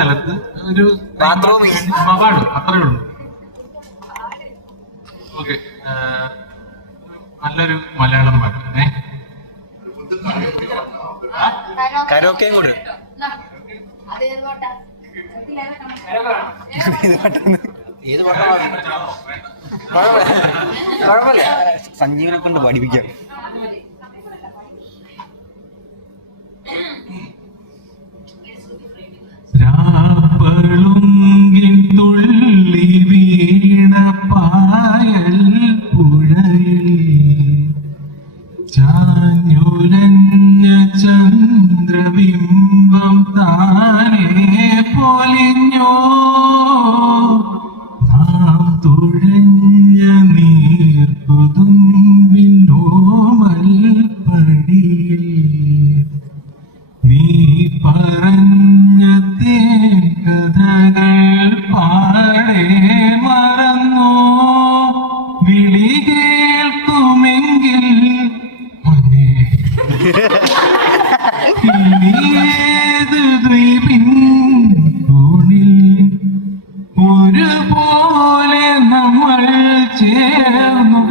സ്ഥലത്ത് ഒരു പാടും, അത്രേ ഉള്ളൂ. ഓക്കെ, നല്ലൊരു മലയാളം പാട്ട്. കരോക്കയും കൂടെ കുഴപ്പമില്ല, സഞ്ജീവനെ കൊണ്ട് പഠിപ്പിക്കാം. രാപ്പളുങ്കിൻ തുള്ളി വീണ പായൽ പുഴയിൽ ചാഞ്ഞുലഞ്ഞ ചന്ദ്രബിംബം താനേ പൊലിഞ്ഞോ, നാം തുഴഞ്ഞ നീർപ്പുതുമ്പിന്നോമൽ പടിയിൽ നീ പറഞ്ഞ കഥകൾ പാടേ മറന്നോ, വിളി കേൾക്കുമെങ്കിൽ ഏത് ദ്വീപിൻ ൂണിൽ ഒരുപോലെ നമ്മൾ ചേർന്നു